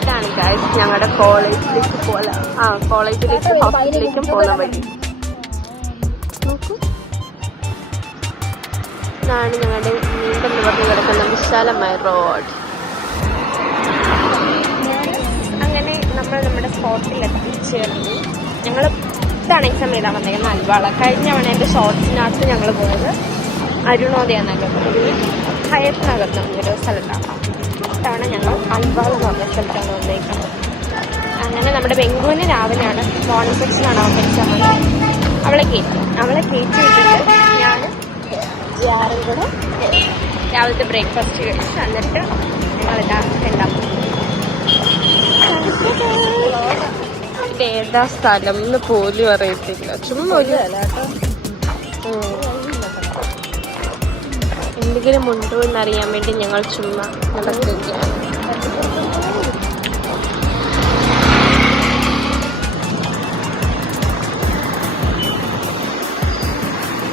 ഇതാണ് ഗൈസ് ഞങ്ങളുടെ കോളേജിലേക്ക് കോളേജിലേക്കും ഹോസ്പിറ്റലിലേക്കും പോകുന്ന വഴി. നോക്കൂ, ഇതാണ് ഞങ്ങളുടെ നീണ്ടം നിവർന്ന് കിടക്കുന്ന വിശാലമായ റോഡ്. അങ്ങനെ നമ്മൾ നമ്മുടെ സ്പോട്ടിൽ എത്തിച്ചേർന്നു. ഞങ്ങൾ ഇതാണ് എക്സാം എഴുതാൻ വന്നേക്കുന്നത് അൽവാള. കഴിഞ്ഞ തവണ എൻ്റെ ഷോർട്സിനകത്ത് ഞങ്ങൾ പോയത് അരുണോദയ നഗർ, ഹയത്ത് നഗർ എന്ന് പറഞ്ഞൊരു സ്ഥലത്താണ്. ഇത്തവണ ഞങ്ങൾ അൽവാള എന്ന് പറഞ്ഞ സ്ഥലത്താണ് വന്നേക്കുന്നത്. അങ്ങനെ നമ്മുടെ ബെങ്കുവിന് രാവിലെയാണ് മോർണിംഗ് സെക്ഷനാണ് അവർക്ക് എക്സാം വന്നത്. അവളെ കയറ്റി വിട്ടിട്ട് ഞാൻ ജിയാറും കൂടെ രാവിലത്തെ ബ്രേക്ക്ഫാസ്റ്റ് കഴിച്ച് എന്നിട്ട് ഞങ്ങളിതാ ഏതാ സ്ഥലം എന്ന് പോലും അറിയത്തില്ല. ചുമ്മാ എന്തെങ്കിലും ഉണ്ടോ എന്നറിയാൻ വേണ്ടി ഞങ്ങൾ ചുമ്മാ നടക്കുകയാണ്.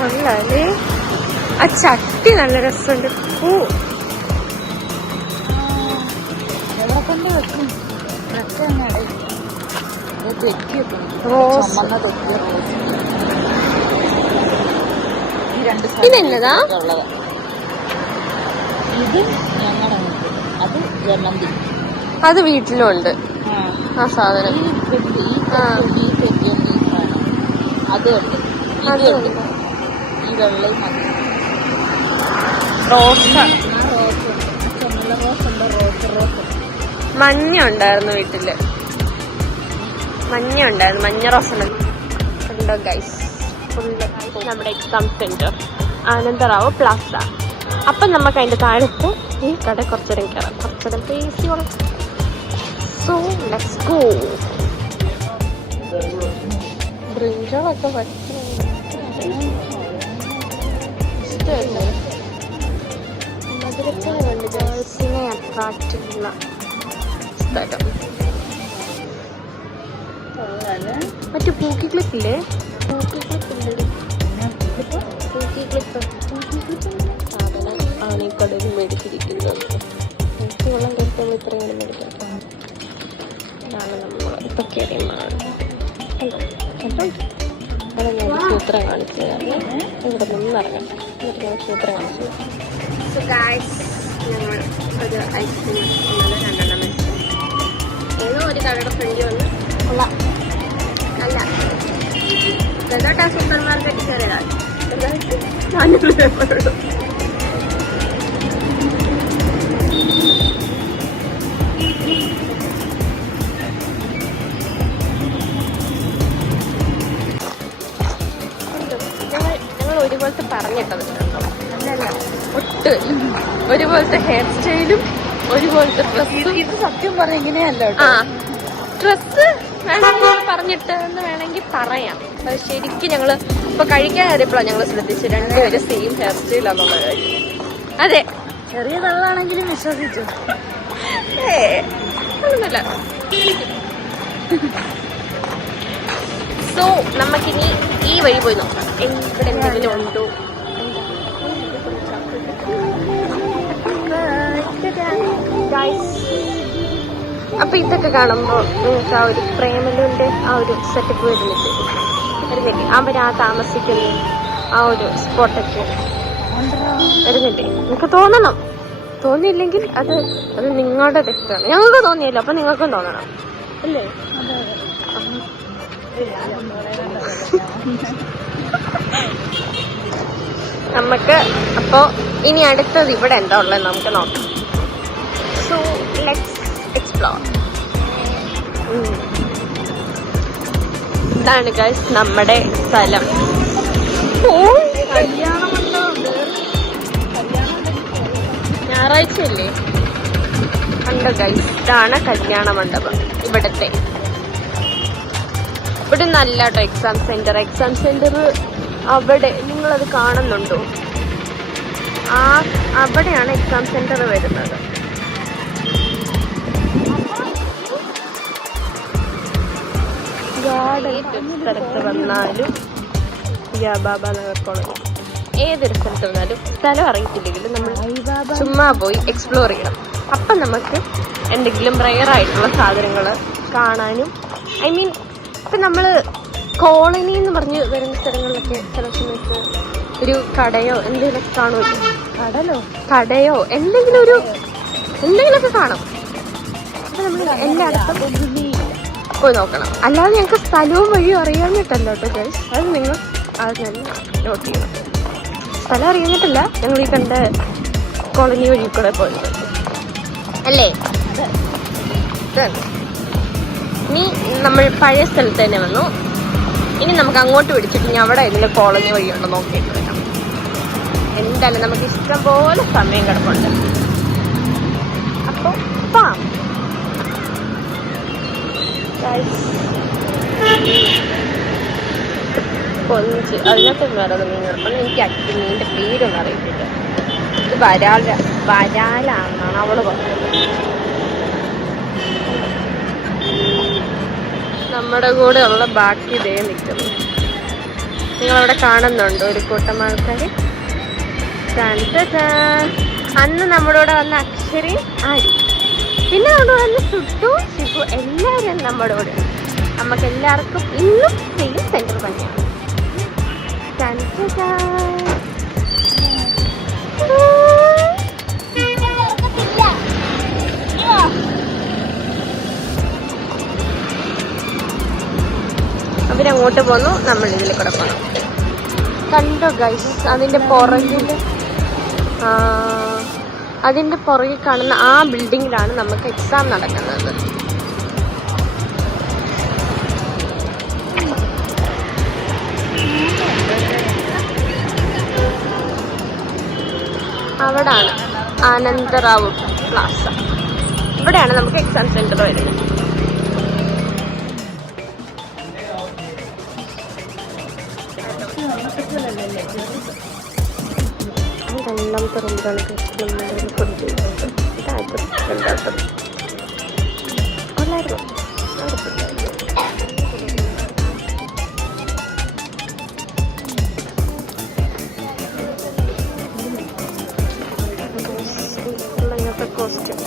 അല്ലേ ആ ചട്ടി നല്ല രസമുണ്ട്. പൂ ഇതെന്നതാ? അത് വീട്ടിലുണ്ട് ആ സാധനം. മഞ്ഞ ഉണ്ടായിരുന്നു വീട്ടില്, മഞ്ഞ റോസ് ഉണ്ടോ ഗൈസ്. നമ്മുടെ എക്സാം സെന്റർ ആനന്ദറാവു പ്ലാസ. അപ്പം നമുക്ക് അതിൻ്റെ താഴത്ത് ഈ കട കുറച്ചേരം കയറാം, കുറച്ചേരം പേസി വേണം. So let's go. ബ്രിഞ്ചോളൊക്കെ ഇഷ്ടമല്ലേ? മധുരച്ചായ കണ്ട് ഗേൾസിനെ അട്രാക്റ്റ് ചെയ്യുന്ന സ്ഥലം. മറ്റു പൂക്കി ക്ലിപ്പില്ലേ? പൂക്കി ക്ലിപ്പ് സാധനം ആണ് ഈ കടയിൽ മേടിച്ചിരിക്കുന്നത്. എനിക്ക് വെള്ളം കഴിക്കുമ്പോൾ ഇത്രയും മേടിക്കാം. ഇതാണ് നമ്മൾ ഇപ്പൊ കയറിയ മാൾ. അവിടെ ഞാൻ സൂത്രം കാണിച്ചു തരാം. ഇവിടെ നിന്ന് ഇറങ്ങട്ടെ, എന്നിട്ട് ഞാൻ സൂത്രം കാണിച്ചു തരാം. സോ ഗൈസ്, ഞങ്ങൾ ഒരു ഐസ്ക്രീം രണ്ടെണ്ണം വെച്ചു. ഏതോ ഒരു കടയുടെ ഫ്രണ്ട് വന്ന് അല്ല ചെറുതായിട്ട് ആ സൂപ്പർ മാർക്കറ്റിൽ കയറിയതാണ്. ഞങ്ങൾ ഒരുപോലത്തെ പറഞ്ഞിട്ടത് അല്ലല്ല, ഒട്ട് ഒരുപോലത്തെ ഹെയർ സ്റ്റൈലും ഒരുപോലത്തെ ഡ്രസ്സും. ഇത് സത്യം പറഞ്ഞ ഇങ്ങനെയല്ല. ആ ഡ്രസ്സ് വേണമെങ്കിൽ പറഞ്ഞിട്ട് എന്ന് വേണമെങ്കിൽ പറയാം. പക്ഷെ ശരിക്കും ഞങ്ങൾ ഇപ്പൊ കഴിക്കാൻ കയറിയപ്പോഴാണ് ഞങ്ങൾ ശ്രദ്ധിച്ചു രണ്ടുപേരും സെയിം ഹെയർ സ്റ്റൈലാന്നുള്ള കാര്യം. അതെ, ചെറിയ തള്ളാണെങ്കിലും വിശ്വസിച്ചു. ഒന്നുമില്ല. സോ നമുക്കിനി ഈ വഴി പോയി നോക്കാം, ഇവിടെ എന്തെങ്കിലും ഉണ്ടോ. അപ്പൊ ഇതൊക്കെ കാണുമ്പോൾ നിങ്ങൾക്ക് ആ ഒരു പ്രേമലുവിന്റെ ആ ഒരു സെറ്റപ്പ് വരുന്നില്ലേ? അവരാ താമസിക്കുന്ന ആ ഒരു സ്പോട്ടൊക്കെ വരുന്നില്ലേ? നിങ്ങൾക്ക് തോന്നണം. തോന്നിയില്ലെങ്കിൽ അത് നിങ്ങളുടെ തെറ്റാണ്. ഞങ്ങൾക്ക് തോന്നിയല്ലോ, അപ്പൊ നിങ്ങൾക്കും തോന്നണം അല്ലേ? നമുക്ക് അപ്പോ ഇനി അടുത്തത് ഇവിടെ എന്താ ഉള്ളത് നമുക്ക് നോക്കാം. So let's explore. ഇതാണ് ഗൈസ് നമ്മുടെ സ്ഥലം. ഞായറാഴ്ചയല്ലേ? കണ്ടോ ഗൈസ്, ഇതാണ് കല്യാണ മണ്ഡപം ഇവിടത്തെ. ഇവിടെ നല്ല കേട്ടോ എക്സാം സെന്റർ അവിടെ നിങ്ങളത് കാണുന്നുണ്ടോ? അവിടെയാണ് എക്സാം സെന്റർ വരുന്നത്. സ്ഥലത്ത് വന്നാലും ബാബ നഗർ കോളേജ് ഏതൊരു സ്ഥലത്ത് വന്നാലും സ്ഥലം അറിയത്തില്ലെങ്കിലും നമ്മൾ ചുമ്മാ പോയി എക്സ്പ്ലോർ ചെയ്യണം. അപ്പം നമുക്ക് എന്തെങ്കിലും റെയറായിട്ടുള്ള സാധനങ്ങൾ കാണാനും, ഐ മീൻ ഇപ്പം നമ്മൾ കോളനി എന്ന് പറഞ്ഞ് വരുന്ന സ്ഥലങ്ങളിലൊക്കെ ചില സമയത്ത് ഒരു കടയോ എന്തെങ്കിലുമൊക്കെ കാണുമല്ലോ, കടയോ എന്തെങ്കിലുമൊക്കെ കാണും. അപ്പം നമ്മൾ എല്ലായിടത്തും പോയി നോക്കണം. അല്ലാതെ ഞങ്ങൾക്ക് സ്ഥലവും വഴിയും അറിയാഞ്ഞിട്ടല്ല കേട്ടോ ഗൈസ്, അത് നിങ്ങൾ അത് തന്നെ നോട്ട് ചെയ്യണം. സ്ഥലം അറിയാഞ്ഞിട്ടല്ല, ഞങ്ങൾ ഈ കണ്ട കോളനി വഴി കൂടെ പോയത് അല്ലേ. ഇനി നമ്മൾ പഴയ സ്ഥലത്ത് തന്നെ വന്നു. ഇനി നമുക്ക് അങ്ങോട്ട് പിടിച്ചിട്ട് ഇനി അവിടെ ഇതിൻ്റെ കോളനി വഴിയുണ്ടോ നോക്കിയിട്ട് വരാം. എന്തായാലും നമുക്ക് ഇഷ്ടം പോലെ സമയം കിടപ്പുണ്ട്. അപ്പോൾ പാം കൊഞ്ച് അതിനകത്ത് വേറെ മീൻ കിടക്കണം. എനിക്ക് അച്ഛൻ മീനിൻ്റെ പേരൊന്നും അറിയത്തില്ല. ഇത് വരാലാണെന്നാണ് അവള് പറഞ്ഞത്. നമ്മുടെ കൂടെ ഉള്ള ബാക്കി ഇതേ നിൽക്കുന്നു. നിങ്ങളവിടെ കാണുന്നുണ്ടോ ഒരു കൂട്ടം ആൾക്കാർ? അന്ന് നമ്മുടെ കൂടെ വന്ന അക്ഷരി ആരി, പിന്നെ നമ്മുടെ വന്ന സുട്ടു ശിവു, എല്ലാവരും നമ്മുടെ കൂടെ. നമുക്ക് എല്ലാവർക്കും ഇന്നും സെയിം സെന്റർ തന്നെയാണ്. അവരങ്ങോട്ട് പോന്നു, നമ്മൾ ഇതിൽ കൂടെ പോകണം. കണ്ടോ ഗൈസ്, അതിൻ്റെ പുറകിൽ കാണുന്ന ആ ബിൽഡിങ്ങിലാണ് നമുക്ക് എക്സാം നടക്കുന്നത്. അവിടാണ് ആനന്ദറാവു പ്ലാസ. ഇവിടെയാണ് നമുക്ക് എക്സാം സെന്റർ വരുന്നത്. രണ്ടാമത്തെ റൂമിലാണ് കോസ്റ്റ്യൂം.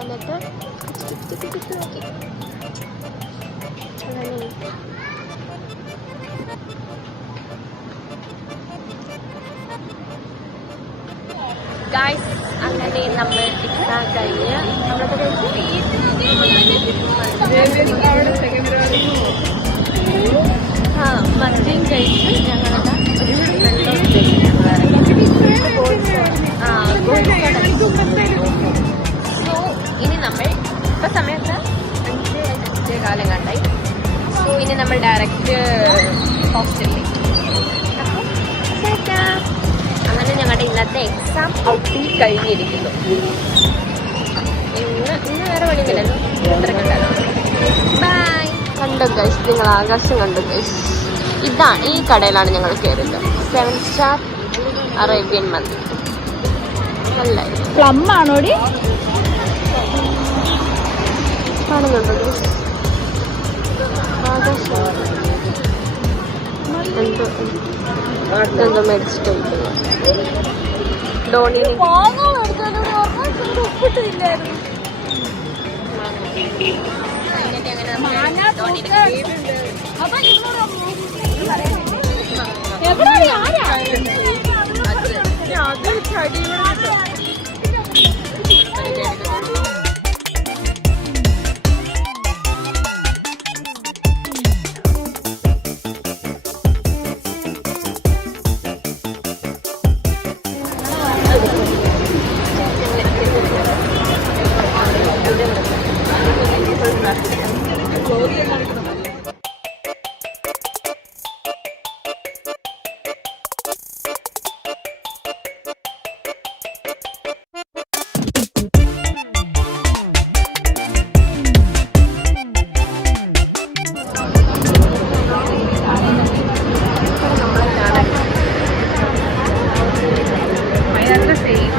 എന്നിട്ട് ഗായ്സ്, അങ്ങനെ നമ്മൾ എക്സാം കഴിഞ്ഞ് മദ്യം കഴിച്ച് ഞങ്ങളുടെ സോ ഇനി നമ്മൾ ഇപ്പൊ സമയത്ത് 5 കാലം കണ്ടായി. സോ ഇനി നമ്മൾ ഡയറക്റ്റ് ഹോസ്റ്റലിലേക്ക്. അങ്ങനെ ഞങ്ങളുടെ ഇന്നത്തെ എക്സാം ഔട്ടിൽ കഴിഞ്ഞിരിക്കുന്നു. ഇന്ന് വേറെ പണിയില്ലല്ലോ, ഇത്ര കണ്ടല്ലോ. ബൈ. കണ്ടോ ഗൈസ്, നിങ്ങൾ ആകാശം കണ്ടു ഗൈസ്. ഇതാണ്, ഈ കടയിലാണ് ഞങ്ങൾ കയറിയത്. 7 സ്റ്റാർ അറേബ്യൻ മന്തി. നല്ലായിരുന്നു. പ്ലം ആണോടി കാണുന്നുണ്ടോ ഗൈസ്? ആകാശം എന്തോ മേടിച്ചിട്ട് ധോണി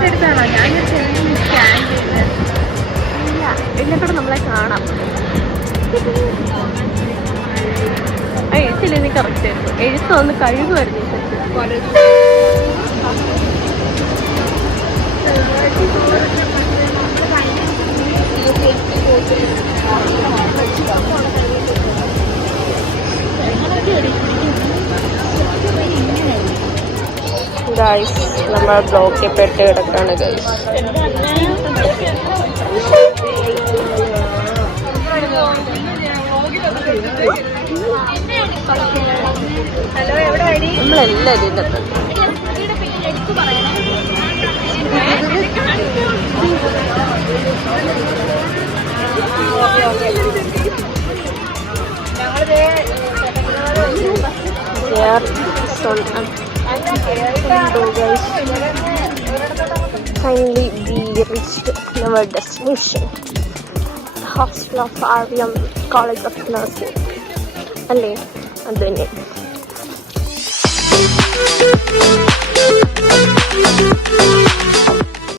എടുത്താണോ ഞാൻ കാണാം. എഴുത്തില്ല, നീ കറക്റ്റ് ആയിരുന്നു. എഴുത്ത് വന്ന് കഴിവുമായിരുന്നു. ഗൈസ്, നമ്മൾ ബ്ലോക്കിൽ പെട്ട് കിടക്കാണ് ഗൈസ്. നമ്മളെല്ലാവരും ഇതൊക്കെ finally we reached our destination, the hostel of RVM College of Nursing. അല്ലേ, അത് തന്നെ.